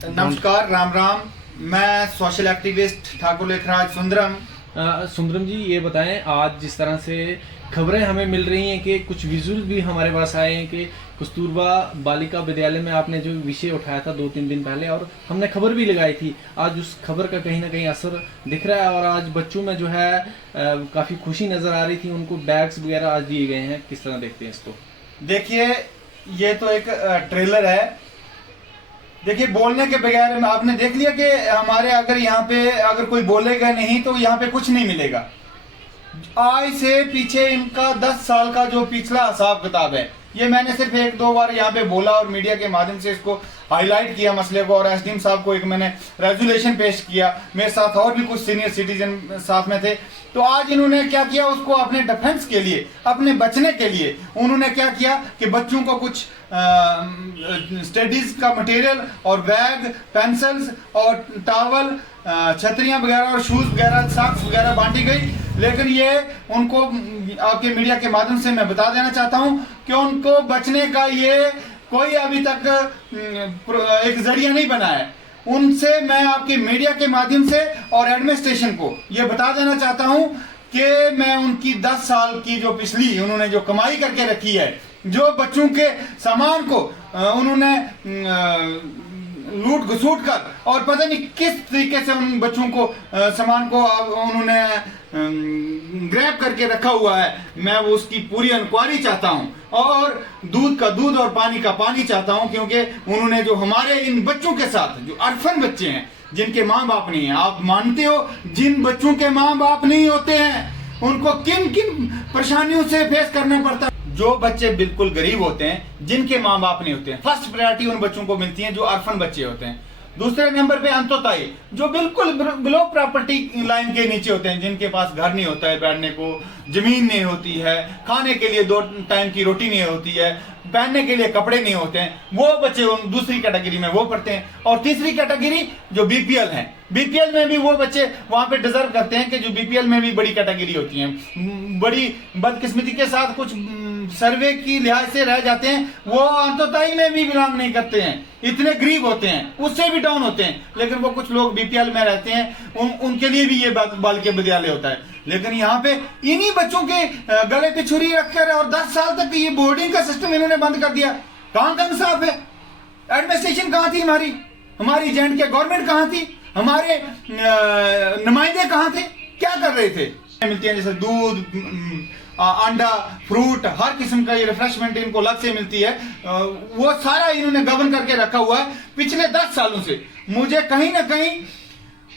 नमस्कार, राम राम। मैं social activist Thakur Lekhraj Sundaram. Sundaram जी, ये बताएं, आज जिस तरह से खबरें हमें मिल रही हैं कि कुछ विजुअल भी हमारे पास आए हैं कि कस्तूरबा बालिका विद्यालय में आपने जो विषय उठाया था 2-3 दिन पहले, और हमने खबर भी लगाई थी, आज उस खबर का कहीं ना कहीं असर दिख रहा है और आज बच्चों में जो है काफ़ी खुशी नज़र आ रही थी। उनको बैग्स वगैरह आज दिए गए हैं। किस तरह देखते हैं इसको? देखिए, ये तो एक ट्रेलर है। देखिए, बोलने के बगैर आपने देख लिया कि हमारे अगर यहाँ पे अगर कोई बोलेगा नहीं तो यहाँ पे कुछ नहीं मिलेगा। आज से पीछे इनका 10 साल का जो पिछला हिसाब किताब है, ये मैंने सिर्फ 1-2 बार यहाँ पे बोला और मीडिया के माध्यम से इसको हाईलाइट किया मसले को, और एसडीएम साहब को एक मैंने रेजोल्यूशन पेश किया। मेरे साथ और भी कुछ सीनियर सिटीजन साथ में थे। तो आज इन्होंने क्या किया, उसको अपने डिफेंस के लिए, अपने बचने के लिए उन्होंने क्या किया कि बच्चों को कुछ स्टडीज का मटेरियल और बैग, पेंसिल्स और टॉवल, छतरियां वगैरह और शूज वगैरह, सॉक्स वगैरह बांटी गई। लेकिन ये उनको आपके मीडिया के माध्यम से मैं बता देना चाहता हूं कि उनको बचने का ये कोई अभी तक एक जरिया नहीं बना है। उनसे मैं आपके मीडिया के माध्यम से और एडमिनिस्ट्रेशन को ये बता देना चाहता हूं कि मैं उनकी 10 साल की जो पिछली उन्होंने जो कमाई करके रखी है, जो बच्चों के सामान को उन्होंने लूट घसूट कर और पता नहीं किस तरीके से उन बच्चों को सामान को उन्होंने ग्रैब करके रखा हुआ है, मैं वो उसकी पूरी इंक्वायरी चाहता हूं और दूध का दूध और पानी का पानी चाहता हूं। क्योंकि उन्होंने जो हमारे इन बच्चों के साथ, जो अरफन बच्चे हैं जिनके माँ बाप नहीं है, आप मानते हो जिन बच्चों के माँ बाप नहीं होते हैं उनको किन किन परेशानियों से फेस करना पड़ता है। जो बच्चे बिल्कुल गरीब होते हैं, जिनके माँ बाप नहीं होते हैं, फर्स्ट प्रायोरिटी उन बच्चों को मिलती है जो अरफन बच्चे होते हैं। दूसरे नंबर पे अंतोताई, जो बिल्कुल बिलो प्रॉपर्टी लाइन के नीचे होते हैं, जिनके पास घर नहीं होता है बैठने को, जमीन नहीं होती है, खाने के लिए 2 टाइम की रोटी नहीं होती है, पहनने के लिए कपड़े नहीं होते हैं, वो बच्चे उन दूसरी कैटेगरी में वो पढ़ते हैं। और तीसरी कैटेगरी जो बीपीएल है, बीपीएल में भी वो बच्चे वहां पे डिजर्व करते हैं कि जो बीपीएल में भी बड़ी कैटेगरी होती है, बड़ी बदकिस्मती के साथ कुछ सर्वे की लिहाज से रह जाते हैं, वो अंतोताई में भी बिलोंग नहीं करते हैं, इतने गरीब होते हैं, उससे भी डाउन होते हैं। लेकिन वो कुछ लोग बीपीएल में रहते हैं, उनके लिए भी ये बालिका विद्यालय होता है। लेकिन यहाँ पे इन्हीं बच्चों के गले पे छुरी रखकर और 10 साल तक ये बोर्डिंग का सिस्टम इन्होंने बंद कर दिया। कहाँ का इंसाफ है? एडमिनिस्ट्रेशन कहाँ थी हमारी? हमारी जेंट के गवर्नमेंट कहाँ थी? हमारे नुमाइंदे कहाँ थे? क्या कर रहे थे? मिलती है जैसे दूध, अंडा, फ्रूट, हर किस्म का ये रिफ्रेशमेंट इनको अलग से मिलती है। वो सारा इन्होंने गवर्न करके रखा हुआ है पिछले 10 सालों से। मुझे कहीं ना कहीं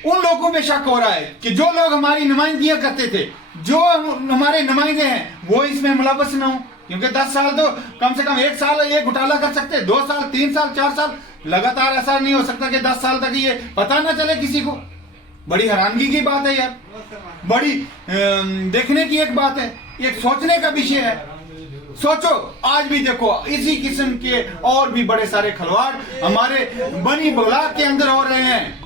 उन लोगों पे शक हो रहा है कि जो लोग हमारी नुमाइंदगियां करते थे, जो हमारे नुमाइंदे हैं, वो इसमें मुलव्वस ना हो। क्योंकि 10 साल तो कम से कम 1 साल ये घोटाला कर सकते, 2 साल, 3 साल, 4 साल लगातार। ऐसा नहीं हो सकता कि 10 साल तक ये पता ना चले किसी को। बड़ी हैरानगी की बात है यार, बड़ी देखने की एक बात है, एक सोचने का विषय है। सोचो, आज भी देखो इसी किस्म के और भी बड़े सारे खिलवाड़ हमारे बनी ब्लॉक के अंदर हो रहे हैं।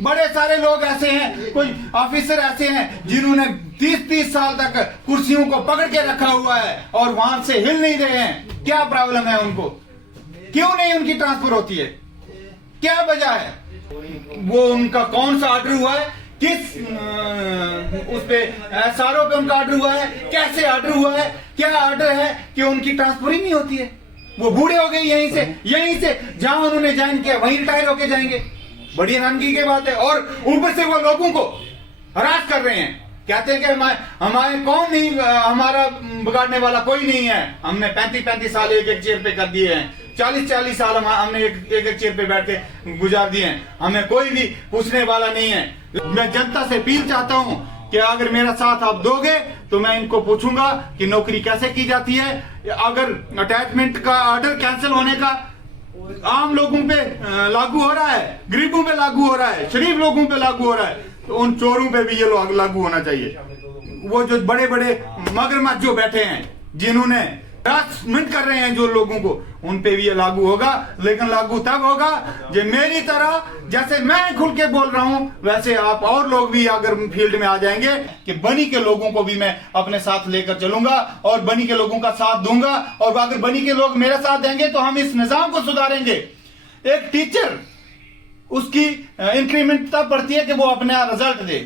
बड़े सारे लोग ऐसे हैं, कोई ऑफिसर ऐसे हैं जिन्होंने 30-30 साल तक कुर्सियों को पकड़ के रखा हुआ है और वहां से हिल नहीं रहे हैं। क्या प्रॉब्लम है उनको? क्यों नहीं उनकी ट्रांसफर होती है? क्या वजह है? वो उनका कौन सा ऑर्डर हुआ है, किस उस पे एसआरओ पे उनका ऑर्डर हुआ है, कैसे ऑर्डर हुआ है, क्या ऑर्डर है कि उनकी ट्रांसफर ही नहीं होती है? वो बूढ़े हो गए, यहीं से जहां उन्होंने ज्वाइन किया वहीं रिटायर होके जाएंगे। बड़ी हैरानगी की बात है। और ऊपर से वो लोगों को हरास कर रहे हैं, कहते हैं कि हमारे कौन नहीं, हमारा बिगाड़ने वाला कोई नहीं है। हमने 35-35 साल एक चेयर पे कर दिए हैं, 40-40 साल हमने एक चेयर पे बैठ के गुजार दिए हैं, हमें कोई भी पूछने वाला नहीं है। मैं जनता से अपील चाहता हूं कि अगर मेरा साथ आप दोगे तो मैं इनको पूछूंगा कि नौकरी कैसे की जाती है। अगर अटैचमेंट का ऑर्डर कैंसिल होने का आम लोगों पे लागू हो रहा है, गरीबों पे लागू हो रहा है, शरीफ लोगों पे लागू हो रहा है, तो उन चोरों पे भी ये लागू होना चाहिए। वो जो बड़े बड़े मगरमच्छ जो बैठे हैं, जिन्होंने हरासमेंट कर रहे हैं जो लोगों को, उन पे भी ये लागू होगा। लेकिन लागू तब होगा जो मेरी तरह, जैसे मैं खुल के बोल रहा हूं वैसे आप और लोग भी अगर फील्ड में आ जाएंगे कि बनी के लोगों को भी मैं अपने साथ लेकर चलूंगा और बनी के लोगों का साथ दूंगा। और अगर बनी के लोग मेरा साथ देंगे तो हम इस निजाम को सुधारेंगे। एक टीचर उसकी इंक्रीमेंट तब बढ़ती है कि वो अपना रिजल्ट दे।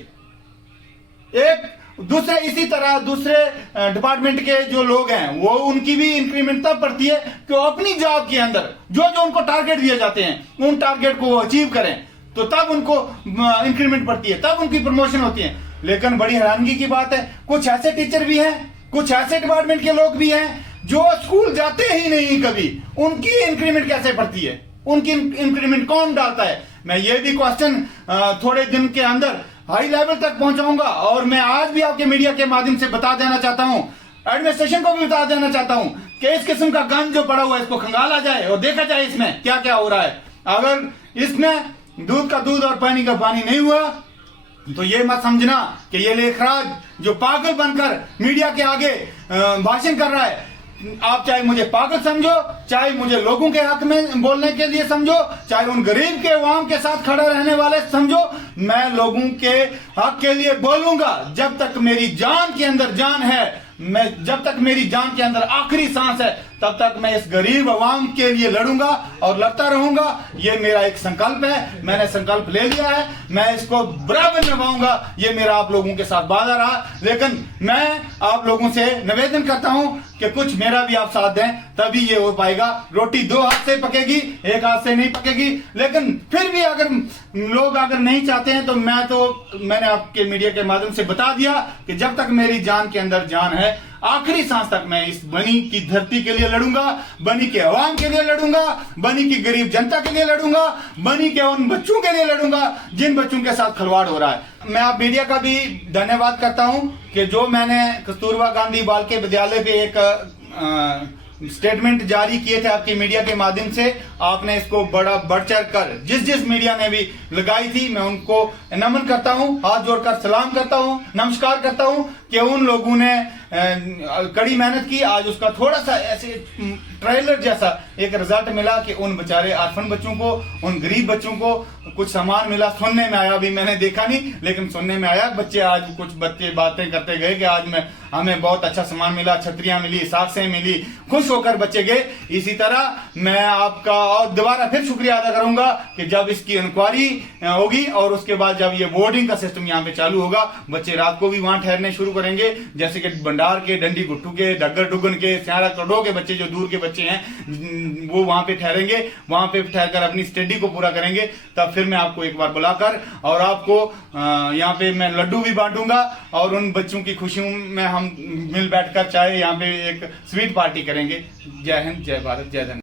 एक दूसरे इसी तरह दूसरे डिपार्टमेंट के जो लोग हैं वो उनकी भी इंक्रीमेंट तब बढ़ती है कि वो अपनी जॉब के अंदर जो जो उनको टारगेट दिए जाते हैं उन टारगेट को वो अचीव करें, तो तब उनको इंक्रीमेंट बढ़ती है, तब उनकी प्रमोशन होती है। लेकिन बड़ी हैरानगी की बात है, कुछ ऐसे टीचर भी हैं, कुछ ऐसे डिपार्टमेंट के लोग भी हैं जो स्कूल जाते ही नहीं कभी, उनकी इंक्रीमेंट कैसे बढ़ती है? उनकी इंक्रीमेंट कौन डालता है? मैं ये भी क्वेश्चन थोड़े दिन के अंदर हाई लेवल तक पहुंचाऊंगा और मैं आज भी आपके मीडिया के माध्यम से बता देना चाहता हूं, एडमिनिस्ट्रेशन को भी बता देना चाहता हूं कि इस किस्म का गंद जो पड़ा हुआ है इसको खंगाला जाए और देखा जाए इसमें क्या क्या हो रहा है। अगर इसमें दूध का दूध और पानी का पानी नहीं हुआ तो ये मत समझना कि ये लेखराज जो पागल बनकर मीडिया के आगे भाषण कर रहा है, आप चाहे मुझे पागल समझो, चाहे मुझे लोगों के हक में बोलने के लिए समझो, चाहे उन गरीब के अवाम के साथ खड़े रहने वाले समझो, मैं लोगों के हक के लिए बोलूंगा जब तक मेरी जान के अंदर जान है। मैं जब तक मेरी जान के अंदर आखिरी सांस है तब तक मैं इस गरीब अवाम के लिए लड़ूंगा और लड़ता रहूंगा। ये मेरा एक संकल्प है, मैंने संकल्प ले लिया है, मैं इसको बराबर निभाऊंगा। ये मेरा आप लोगों के साथ वादा रहा, लेकिन मैं आप लोगों से निवेदन करता हूं कि कुछ मेरा भी आप साथ दें, तभी ये हो पाएगा। रोटी दो हाथ से पकेगी, एक हाथ से नहीं पकेगी। लेकिन फिर भी अगर लोग नहीं चाहते हैं तो मैंने आपके मीडिया के माध्यम से बता दिया कि जब तक मेरी जान के अंदर जान है आखिरी सांस तक मैं इस बनी की धरती के लिए लड़ूंगा, बनी के अवाम के लिए लड़ूंगा, बनी की गरीब जनता के लिए लड़ूंगा, बनी के उन बच्चों के लिए लड़ूंगा जिन बच्चों के साथ खिलवाड़ हो रहा है। मैं आप मीडिया का भी धन्यवाद करता हूं कि जो मैंने कस्तूरबा गांधी बालिका विद्यालय पे एक स्टेटमेंट जारी किए थे आपकी मीडिया के माध्यम से, आपने इसको बड़ा बढ़ चढ़ कर जिस मीडिया ने भी लगाई थी, मैं उनको नमन करता हूं, हाथ जोड़कर सलाम करता हूं, नमस्कार करता हूं कि उन लोगों ने कड़ी मेहनत की। आज उसका थोड़ा सा ऐसे ट्रेलर जैसा एक रिजल्ट मिला कि उन बेचारे आर्फन बच्चों को, उन गरीब बच्चों को कुछ सामान मिला। सुनने में आया, अभी मैंने देखा नहीं, लेकिन सुनने में आया कुछ बच्चे बातें करते गए कि आज हमें बहुत अच्छा सामान मिला, छतरियां मिली, साक्सें मिली, खुश होकर बच्चे गए। इसी तरह मैं आपका और दोबारा फिर शुक्रिया अदा करूंगा कि जब इसकी इंक्वायरी होगी और उसके बाद जब ये बोर्डिंग का सिस्टम यहाँ पे चालू होगा, बच्चे रात को भी वहां ठहरने शुरू करेंगे। जैसे कि भंडार के, डंडी गुट्टू के, डग्गर डुगन के, स्याड़ा कड़ो के बच्चे, जो दूर के बच्चे हैं, वो वहां पे ठहरेंगे, वहां पे ठहरकर अपनी स्टडी को पूरा करेंगे। तब फिर मैं आपको एक बार बुलाकर और आपको यहाँ पे मैं लड्डू भी बांटूंगा और उन बच्चों की खुशियों में हम मिल बैठकर चाहे यहाँ पे एक स्वीट पार्टी करेंगे। जय हिंद, जय भारत, जय धन्यवाद।